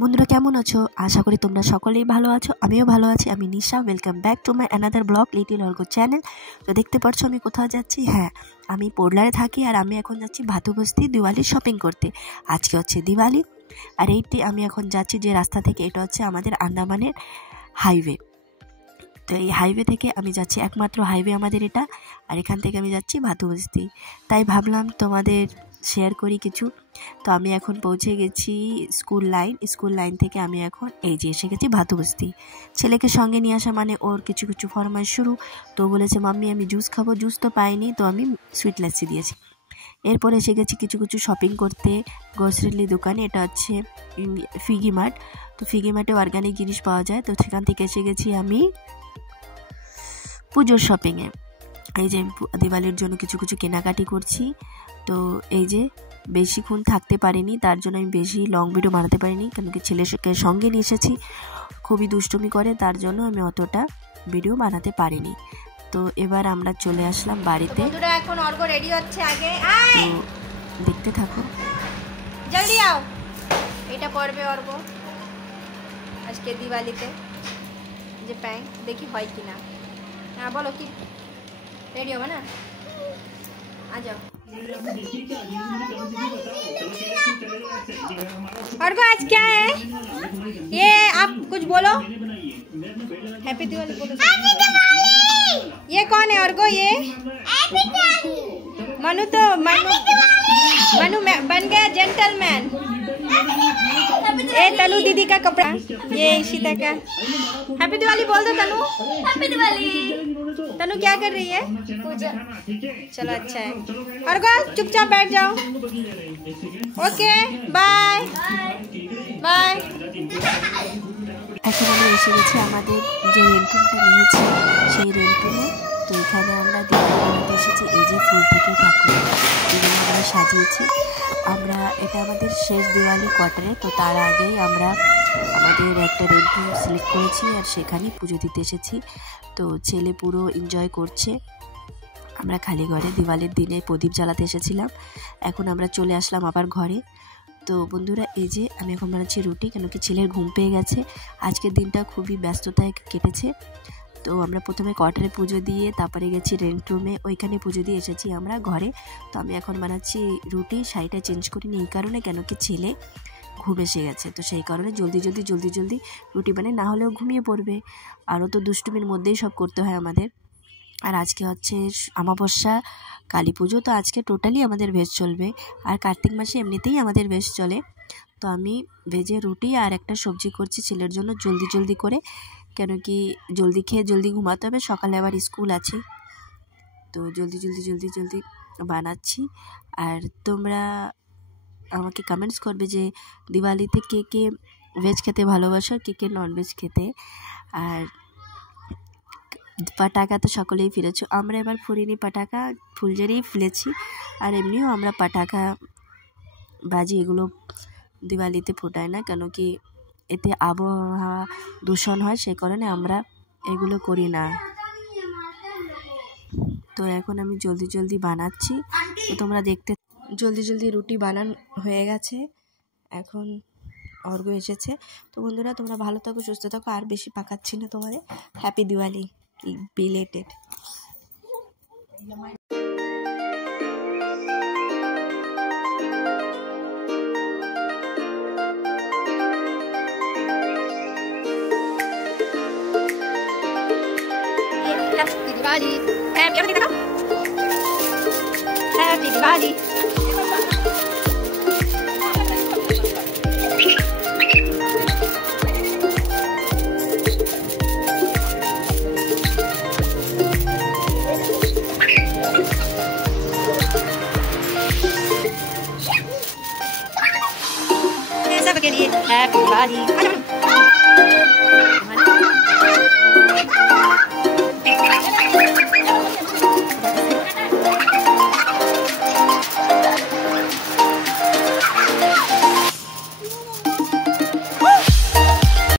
বন্ধুরা কেমন আছো? আশা করি তোমরা সকলেই ভালো আছো। আমিও ভালো আছি। আমি Nisha. Welcome back to my another blog little org channel. তো দেখতে পাচ্ছ আমি কোথাও যাচ্ছি। হ্যাঁ, আমি পোডলারে থাকি আর আমি এখন যাচ্ছি ভাতুবস্তি দিওয়ালি শপিং করতে। আজকে হচ্ছে দিওয়ালি আর এইটি আমি এখন যাচ্ছি যে রাস্তা থেকে, এটা হচ্ছে আমাদের আন্দামানের হাইওয়ে। তো এই হাইওয়ে থেকে আমি যাচ্ছি, একমাত্র হাইওয়ে আমাদের এটা, আর এখান থেকে আমি যাচ্ছি ভাতুবস্তি। তাই ভাবলাম তোমাদের শেয়ার করি কিছু। তো আমি এখন পৌঁছে গেছি স্কুল লাইন থেকে আমি এখন এই যে এসে গেছি ভাতুবস্তি। ছেলেকে সঙ্গে নিয়ে আসা মানে ওর কিছু কিছু ফরমাইশ শুরু। তো বলেছে মাম্মি আমি জুস খাবো, জুস তো পাইনি, তো আমি সুইট লাচ্ছি দিয়েছি। এরপর এসে গেছি কিছু কিছু শপিং করতে গ্রোসারি দোকানে, এটা হচ্ছে ফিগি মার্ট। তো ফিগি মার্টে অর্গানিক জিনিস পাওয়া যায়। তো সেখান থেকে এসে গেছি আমি পুজোর শপিংয়ে। এই যে দিওয়ালির জন্য কিছু কিছু কেনাকাটি করছি। তো এই যে বেশিক্ষণ থাকতে পারিনি, তার জন্য আমি বেশি লং ভিডিও বানাতে পারিনি, কারণ কি ছেলেকে সঙ্গে নিয়ে এসেছি, খুবই দুষ্টুমি করে, তার জন্য আমি অতটা ভিডিও বানাতে পারিনি। তো এবার আমরা চলে আসলাম বাড়িতে। এখন অর্ঘ রেডি হচ্ছে, আগে তো দেখতে থাকো, জলদি আও। এটা পরবে অর্ঘ আজকে দিওয়ালিতে, যে প্যান্ট দেখি হয় কিনা। হ্যাঁ বলো কি रेडी हो ना, आ जाओ। और को आज क्या है ये, आप कुछ बोलो। हैप्पी दिवाली बोलो। ये कौन है और को ये मनु, तो मनु बन गया जेंटलमैन। ये तनु दीदी का कपड़ा, ये इशिता का। हैप्पी दिवाली बोल दो तनु। हैप्पी दिवाली। तनु क्या कर रही है? पूजा। चलो अच्छा है। और को चुपचाप बैठ जाओ। Okay bye bye. এখন আমরা এসে গেছি আমাদের যে রেন্টরুমটা নিয়েছি সেই রেন্টরুমে। তো এখানে আমরা দিওয়ালি এসেছি, এই যে ফুল থেকে ঠাকুর এগুলো আমরা সাজিয়েছি। আমরা এটা আমাদের শেষ দিওয়ালি কোয়ার্টারে, তো তার আগেই আমরা আমাদের একটা রেন্টরুম সিলেক্ট করেছি আর সেখানেই পুজো দিতে এসেছি। তো ছেলে পুরো এনজয় করছে। আমরা খালি ঘরে দিওয়ালির দিনে প্রদীপ জ্বালাতে এসেছিলাম, এখন আমরা চলে আসলাম আবার ঘরে। তো বন্ধুরা এই যে আমি এখন বানাচ্ছি রুটি, কেন কি ছেলের ঘুম পেয়ে গেছে। আজকের দিনটা খুবই ব্যস্ততায় কেটেছে। তো আমরা প্রথমে কোয়ার্টারে পুজো দিয়ে তারপরে গেছি রেন্টরুমে, ওইখানে পুজো দিয়ে এসেছি আমরা ঘরে। তো আমি এখন বানাচ্ছি রুটি, শাড়িটা চেঞ্জ করিনি এই কারণে, কেন কি ছেলে ঘুম এসে গেছে, তো সেই কারণে জলদি রুটি বানাই, না হলেও ঘুমিয়ে পড়বে। আরও তো দুষ্টুমির মধ্যেই সব করতে হয় আমাদের। আর আজকে হচ্ছে অমাবস্যা, কালী পুজো, তো আজকে টোটালি আমাদের ভেজ চলবে। আর কার্তিক মাসে এমনিতেই আমাদের ভেজ চলে। তো আমি ভেজে রুটি আর একটা সবজি করছি ছেলের জন্য জলদি করে, কেন কি জলদি খেয়ে জলদি ঘুমাতে হবে, সকালে আবার স্কুল আছে। তো জলদি বানাচ্ছি। আর তোমরা আমাকে কমেন্টস করবে যে দিওয়ালিতে কে কে ভেজ খেতে ভালোবাসো, কে কে ননভেজ খেতে। আর পাটাকা তো সকলেই ফিরেছো, আমরা এবার ফুরিনি পাটাকা, ফুলঝুরিই ফুলেছি। আর এমনিও আমরা পাটাকা বাজি এগুলো দিওয়ালিতে ফোটাই না, কেন কি এতে আবহাওয়া দূষণ হয়, সেই কারণে আমরা এগুলো করি না। তো এখন আমি জলদি বানাচ্ছি, তো তোমরা দেখতে। জলদি রুটি বানান হয়ে গেছে, এখন অর্ঘ এসেছে। তো বন্ধুরা তোমরা ভালো থাকো, সুস্থ থাকো, আর বেশি পাকাচ্ছি না তোমাদের। Happy Diwali belated. Happy Diwali. Happy Diwali. सबके लिए हैप्पी दिवाली।